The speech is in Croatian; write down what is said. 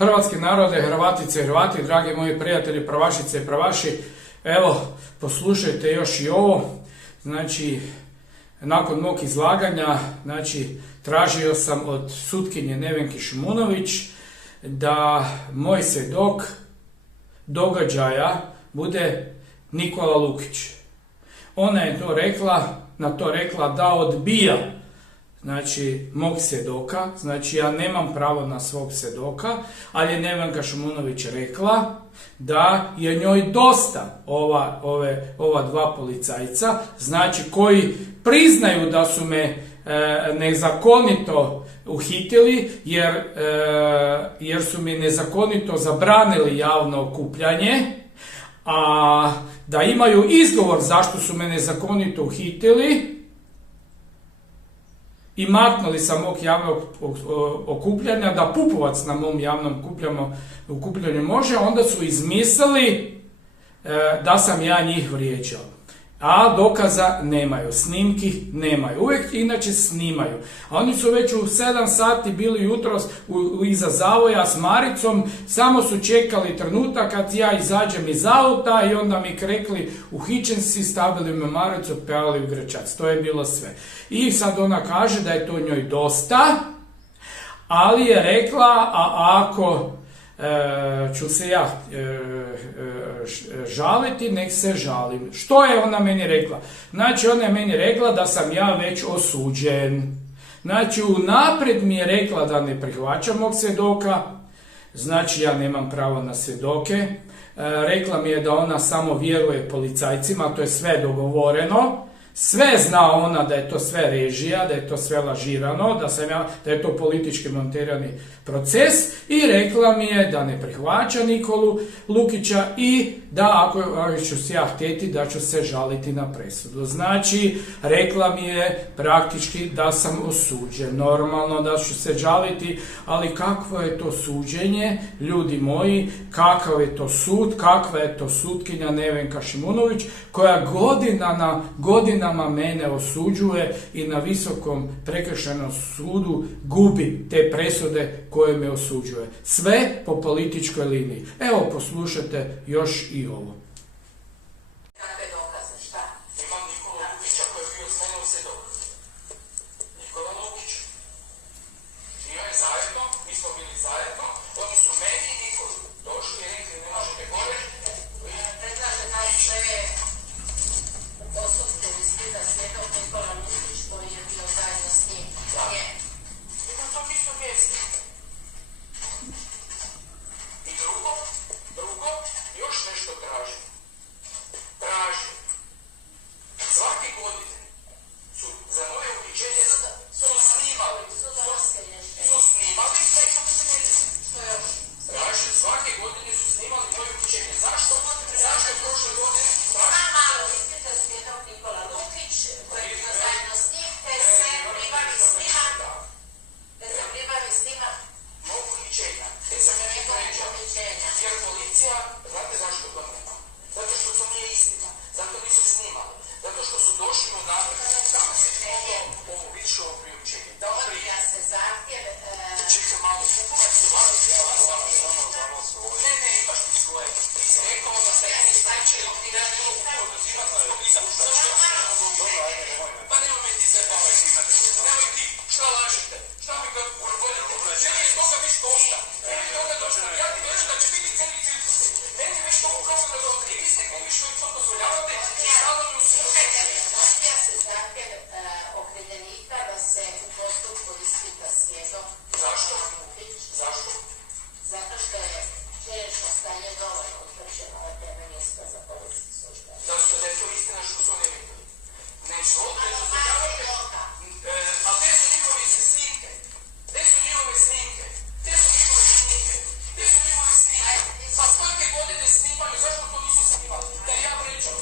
Hrvatski narode, Hrvatice i Hrvati, dragi moji prijatelji, pravašice i pravaši, evo, poslušajte još i ovo. Znači, nakon mog izlaganja, znači, tražio sam od sutkinje Nevenke Šimunović da moj svjedok događaja bude Nikola Lukić. Ona je na to rekla da odbija, znači, mog svjedoka, znači ja nemam pravo na svog svjedoka, ali je Nevenka Šimunović rekla da je njoj dosta ova dva policajca, znači koji priznaju da su me nezakonito uhitili jer su mi nezakonito zabranili javno okupljanje, a da imaju izgovor zašto su me nezakonito uhitili i maknuli sa mog javnog okupljanja, da Pupovac na mom javnom okupljanju može, onda su izmislili da sam ja njih vrijeđao. A dokaza nemaju, snimki nemaju, uvijek inače snimaju. A oni su već u 7 sati bili jutros iza zavoja s Maricom, samo su čekali trenutak kad ja izađem iz auta i onda mi rekli uhićen si, stavili me Maricu, otpevali u Gračac. To je bilo sve. I sad ona kaže da je to njoj dosta, ali je rekla, a ako ću se ja žaliti, nek se žalim. Što je ona meni rekla? Znači, ona je meni rekla da sam ja već osuđen. Znači, unaprijed mi je rekla da ne prihvaća mog svjedoka, znači ja nemam pravo na svjedoke. Rekla mi je da ona samo vjeruje policajcima, to je sve dogovoreno. Sve zna ona da je to sve režija, da je to sve lažirano, da je to politički montirani proces, i rekla mi je da ne prihvaća Nikolu Lukića i da ako ću se ja htjeti da ću se žaliti na presudu. Znači, rekla mi je praktički da sam osuđen. Normalno da ću se žaliti, ali kakvo je to suđenje, ljudi moji, kakav je to sud, kakva je to sutkinja Nevenka Šimunović, koja godinama mene osuđuje i na Visokom prekršajnom sudu gubi te presude koje me osuđuje. Sve po političkoj liniji. Evo, poslušajte još i ovo. Kakve dokaze, šta? Imam Nikola Lukića koji je bio s mene u svjedok. Nikola Lukić. Bio je zajedno, mi smo bili zajedno, oni su meni i Nikolu došli i rekli ne možete gore. Predlaže da se osudite u ispita svjedok Nikola Lukić koji je bio zajedno s njim. Da. Ima to isto mjesto. I drugo, još nešto tražim. Svake godine su za moje uhićenje snimali. Tražim, svake godine su snimali moje uhićenje. Zašto? Zašto je prošle godine? Malo ispita svjedok Nikola Lukić koji je bio zajedno s njim, te se pribali snimak Mog uhićenja. Sam ja neko uhićenja. Jer policija, znate zašto to nema? Zato što to nije istina. Zato nisu snimali. Zato što su došli u navrhu. Kako se ovo više ovo priučenje? odbija se zahtjev. Čekaj malo, Pupovac se malo svoje. Ne, imaš ti svoje. Ti si rekao da ste ja istačili i da je bilo podozivati pa nemoj me ti zabavati. Nemoj ti, šta lažete? Šta mi ga urvodite? Želi je toga već dosta. Meni toga dosta. Ja ti veću da će biti cijeli cirkus. Meni već to upravo da dosta. I vi ste koji što to dozvoljavate i stavljaju u slučajte. Odbija se zahtjev okrivljenika da se u postupku ispita svjedok. Zašto? Zašto? Zato što je činjenično stanje dovoljno utvrđeno na temelju iskaza policijskih službenika. Zašto da je to istina što su oni rekli? Neću, ne dozvoljavate. A gdje su njihove snimke? Gdje su njihove snimke? Pa svake godine snimaju, zašto to nisu snimali? Da ja vrećam.